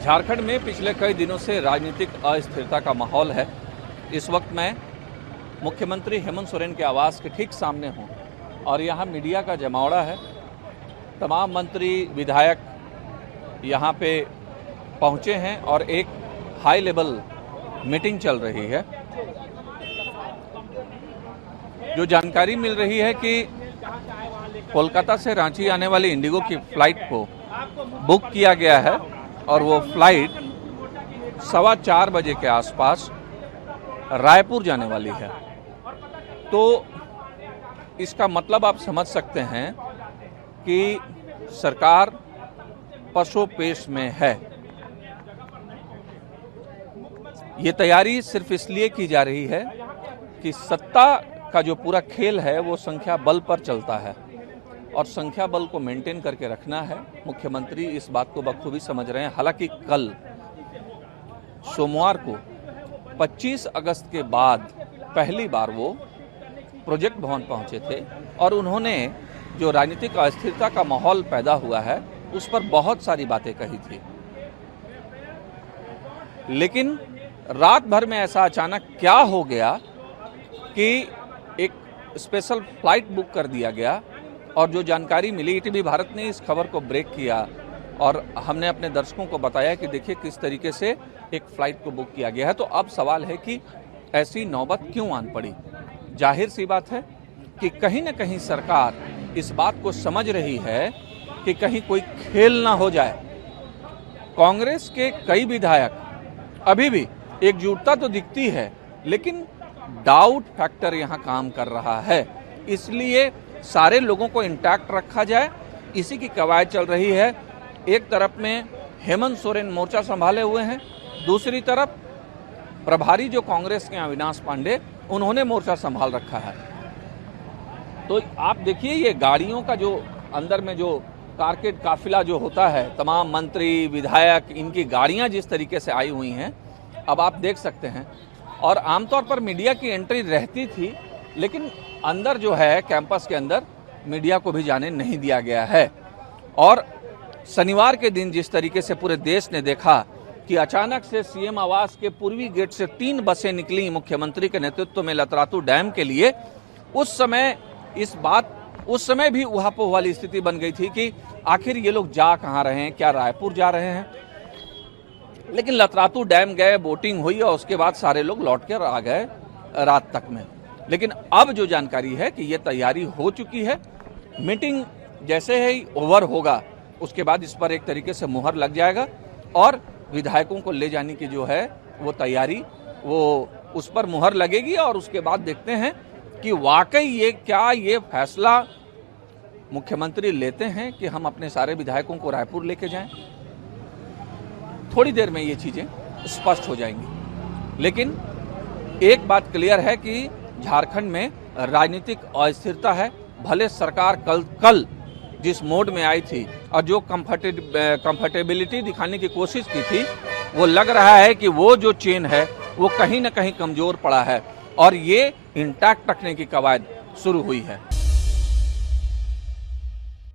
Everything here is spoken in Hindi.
झारखंड में पिछले कई दिनों से राजनीतिक अस्थिरता का माहौल है। इस वक्त मैं मुख्यमंत्री हेमंत सोरेन के आवास के ठीक सामने हूं और यहां मीडिया का जमावड़ा है। तमाम मंत्री विधायक यहां पे पहुंचे हैं और एक हाई लेवल मीटिंग चल रही है। जो जानकारी मिल रही है कि कोलकाता से रांची आने वाली इंडिगो की फ्लाइट को बुक किया गया है और वो फ्लाइट 4:15 बजे के आसपास रायपुर जाने वाली है। तो इसका मतलब आप समझ सकते हैं कि सरकार पसोपेश में है। ये तैयारी सिर्फ इसलिए की जा रही है कि सत्ता का जो पूरा खेल है वो संख्या बल पर चलता है और संख्या बल को मेंटेन करके रखना है। मुख्यमंत्री इस बात को बखूबी समझ रहे हैं। हालांकि कल सोमवार को 25 अगस्त के बाद पहली बार वो प्रोजेक्ट भवन पहुंचे थे और उन्होंने जो राजनीतिक अस्थिरता का माहौल पैदा हुआ है उस पर बहुत सारी बातें कही थी। लेकिन रात भर में ऐसा अचानक क्या हो गया कि एक स्पेशल फ्लाइट बुक कर दिया गया और जो जानकारी मिली, ईटीवी भारत ने इस खबर को ब्रेक किया और हमने अपने दर्शकों को बताया कि देखिए किस तरीके से एक फ्लाइट को बुक किया गया है। तो अब सवाल है कि ऐसी नौबत क्यों आन पड़ी। जाहिर सी बात है कि कहीं न कहीं सरकार इस बात को समझ रही है कि कहीं कोई खेल ना हो जाए। कांग्रेस के कई विधायक अभी भी एकजुटता तो दिखती है लेकिन डाउट फैक्टर यहां काम कर रहा है, इसलिए सारे लोगों को इंटैक्ट रखा जाए, इसी की कवायद चल रही है। एक तरफ में हेमंत सोरेन मोर्चा संभाले हुए हैं, दूसरी तरफ प्रभारी जो कांग्रेस के अविनाश पांडे उन्होंने मोर्चा संभाल रखा है। तो आप देखिए ये गाड़ियों का जो अंदर में जो कारकेड काफिला जो होता है, तमाम मंत्री विधायक, इनकी गाड़ियां जिस तरीके से आई हुई हैं अब आप देख सकते हैं। और आमतौर पर मीडिया की एंट्री रहती थी लेकिन अंदर जो है कैंपस के अंदर मीडिया को भी जाने नहीं दिया गया है। और शनिवार के दिन जिस तरीके से पूरे देश ने देखा कि अचानक से सीएम आवास के पूर्वी गेट से 3 बसें निकली मुख्यमंत्री के नेतृत्व में लतरातू डैम के लिए, उस समय भी उहापोह वाली स्थिति बन गई थी कि आखिर ये लोग जा कहाँ रहे हैं, क्या रायपुर जा रहे हैं। लेकिन लतरातू डैम गए, बोटिंग हुई और उसके बाद सारे लोग लौट कर आ गए रात तक में। लेकिन अब जो जानकारी है कि ये तैयारी हो चुकी है, मीटिंग जैसे ही ओवर होगा उसके बाद इस पर एक तरीके से मुहर लग जाएगा और विधायकों को ले जाने की जो है वो तैयारी, वो उस पर मुहर लगेगी और उसके बाद देखते हैं कि वाकई ये फैसला मुख्यमंत्री लेते हैं कि हम अपने सारे विधायकों को रायपुर लेके जाएं। थोड़ी देर में ये चीजें स्पष्ट हो जाएंगी। लेकिन एक बात क्लियर है कि झारखंड में राजनीतिक अस्थिरता है। भले सरकार कल जिस मोड में आई थी और जो कंफर्टेबिलिटी दिखाने की कोशिश की थी, वो लग रहा है कि वो जो चेन है वो कहीं ना कहीं कमजोर पड़ा है और ये इंटैक्ट रखने की कवायद शुरू हुई है।